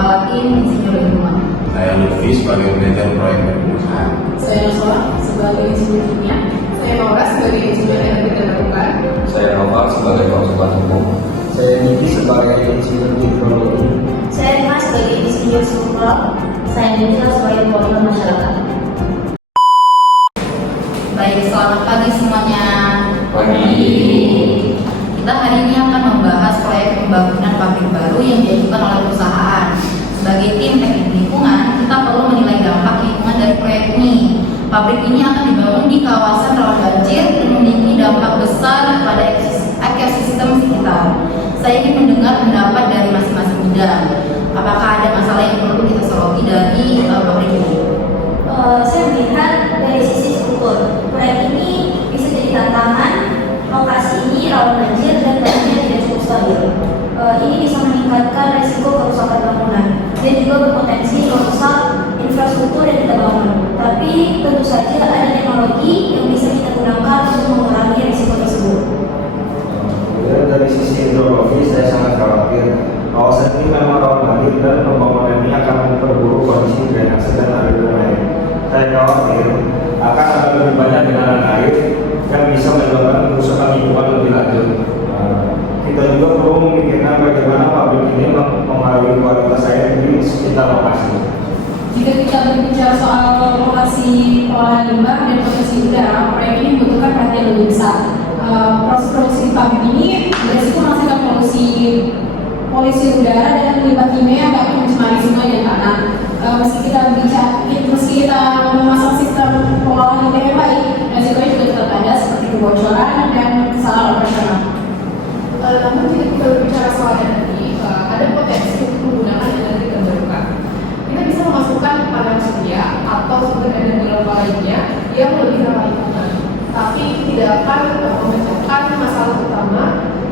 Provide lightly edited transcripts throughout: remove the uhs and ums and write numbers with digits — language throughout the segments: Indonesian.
Kepala Tim Insinyur Lingkungan. Saya Lutfi sebagai manajer proyek pengusahaan. Saya Nusra sebagai insinyur kimia. Saya Maura sebagai insinyur energi terbarukan. Saya Nova sebagai konsultan hukum. Saya Niki sebagai insinyur hidrologi. Saya Rima sebagai insinyur struktural. Saya Nisa sebagai koordinator masyarakat. Baik, selamat pagi semuanya. Pagi. Kita hari ini akan membahas proyek pembangunan pabrik baru yang diajukan oleh perusahaan. Sebagai tim teknik lingkungan, kita perlu menilai dampak lingkungan dari proyek ini. Pabrik ini akan dibangun di kawasan rawan banjir dan memiliki dampak besar pada ekosistem sekitar. Saya ingin mendengar pendapat dari masing-masing bidang. Apakah ada masalah yang perlu kita soroti dari pabrik ini? Saya melihat dari sisi struktur, proyek ini bisa jadi tantangan. Lokasi ini rawan banjir dan bangunannya tidak cukup stabil. Ini bisa meningkatkan risiko kerusakan bangunan dan juga berpotensi merusak infrastruktur yang kita bangun. Tapi tentu saja ada teknologi yang bisa kita gunakan untuk mengurangi risiko tersebut. Kemudian dari sisi hidrologi saya sangat khawatir kawasan ini memang rawan banjir dan pembangunan ini akan memperburuk kondisi drainase dan aliran air. Saya khawatir akan ada lebih banyak genangan air yang bisa menyebabkan kerusakan lingkungan lebih lanjut. Kita juga perlu memikirkan bagaimana pabrik ini mempengaruhi kualitas air di sekitar lokasi. Jika kita berbicara soal lokasi pengolahan limbah dan potensi udara, proyek ini membutuhkan perhatian lebih besar. Proses produksi di pabrik ini beresiko menghasilkan polusi udara dan limbah kimia yang dapat mencemari sungai dan tanah. Meski kita memasang sistem pengolahan limbah yang baik, resikonya juga tetap ada seperti kebocoran dan kesalahan operasional. Namun jika kita berbicara soal energi, ada potensi untuk menggunakan energi terbarukan. Kita bisa memasukkan panel surya atau sumber energi lokal lainnya yang lebih ramah lingkungan, tapi tidak akan memecahkan masalah utama,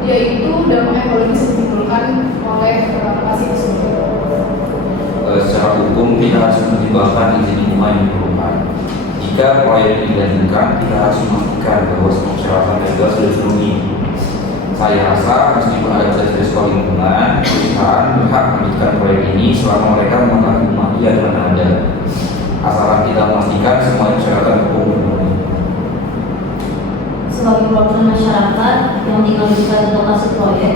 yaitu dampak ekologis yang ditimbulkan oleh lokasi tersebut. Secara hukum kita harus mempertimbangkan izin lingkungan yang diperlukan. Jika proyek ini dilanjutkan, kita harus memastikan bahwa semua persyaratan legal sudah dipenuhi. Saya rasa meskipun ada proses risiko lingkungan, perusahaan berhak melanjutkan proyek ini selama mereka mengetahui aturan yang ada. Asalkan kita memastikan semua persyaratan hukum dipenuhi. Sebagai perwakilan masyarakat yang tinggal di sekitar lokasi proyek,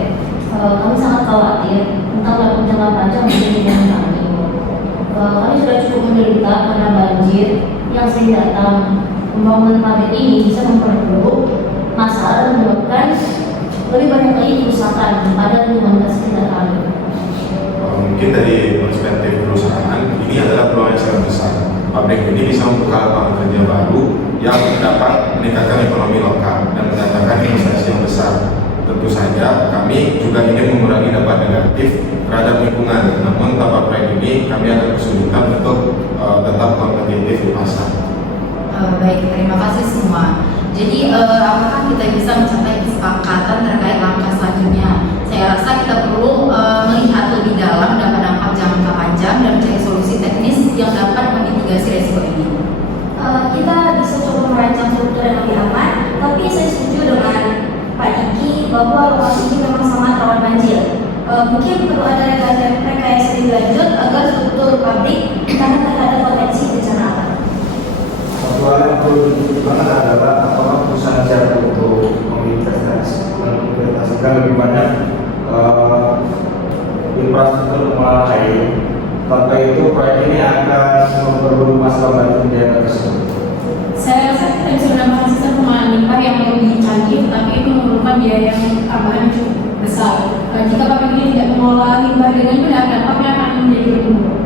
kami sangat khawatir tentang dampak jangka panjang bagi lingkungan kami. Kami sudah cukup menderita karena banjir yang sering datang. Pembangunan pabrik ini bisa memperburuk masalah dan menyebabkan lebih banyak lagi kerusakan pada lingkungan sekitar kami. Mungkin dari perspektif perusahaan, ini adalah peluang yang sangat besar. Pabrik ini bisa membuka lapangan kerja baru yang dapat meningkatkan ekonomi lokal dan mendatangkan investasi yang besar. Tentu saja kami juga ingin mengurangi dampak negatif terhadap lingkungan. Namun tanpa proyek ini kami akan kesulitan untuk tetap kompetitif di pasar. Baik, terima kasih semua. Jadi, apakah kita bisa mencapai kesepakatan terkait langkah selanjutnya? Saya rasa kita perlu melihat lebih dalam dampak jangka panjang dan mencari solusi teknis yang dapat memitigasi resiko ini. Kita bisa coba merancang struktur yang lebih aman, tapi saya setuju dengan Pak Diki bahwa lokasi ini memang sangat rawan banjir. Mungkin perlu ada rekayasa lebih lanjut agar struktur pabrik tahan terhadap potensi bencana alam. Satu hal yang perlu dipertimbangkan adalah apakah perusahaan siap untuk menginvestasikan lebih banyak infrastruktur pengolahan air. Tanpa itu proyek ini akan memperburuk masalah banjir di daerah tersebut. Saya rasa kita bisa menambahkan sistem pengolahan limbah yang lebih canggih, tapi itu memerlukan biaya yang tambahan cukup besar. Jika pabrik ini tidak mengolah limbah dengan benar, dampaknya akan menjadi lebih buruk.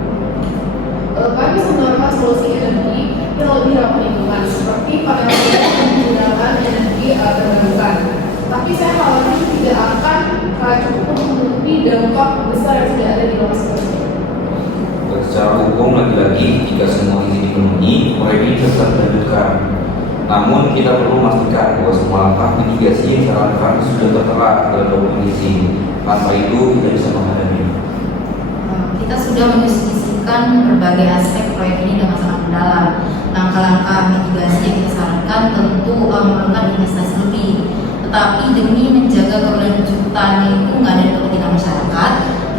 Kami bisa menawarkan solusi energi yang lebih ramah lingkungan, seperti panel surya yang menggunakan energi terbarukan. Tapi saya khawatir tidak akan cukup untuk menutupi dampak besar yang sudah ada di lokasi tersebut. Secara hukum lagi-lagi jika semua izin dipenuhi, proyek ini tetap dilanjutkan. Namun kita perlu memastikan bahwa semua langkah mitigasi yang disarankan sudah tertera dalam dokumen izin. Tanpa itu kita bisa menghadapi. Kita sudah mendiskusikan berbagai aspek proyek ini dengan sangat mendalam. Langkah-langkah mitigasi yang kita sarankan tentu memerlukan investasi lebih. Tetapi demi menjaga keberlanjutan lingkungan dan kepentingan masyarakat,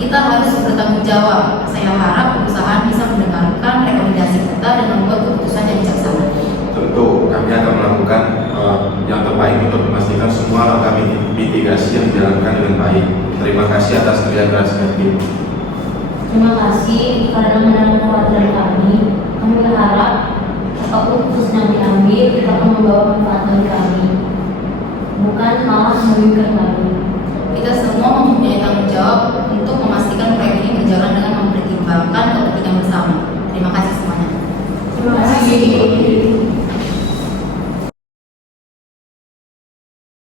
kita harus bertanggung jawab. Saya harap perusahaan bisa mendengarkan rekomendasi kita dan membuat keputusan yang bijaksana. Tentu kami akan melakukan yang terbaik untuk memastikan semua langkah mitigasi yang dijalankan dengan baik. Terima kasih atas kerja keras tim. Terima kasih. Karena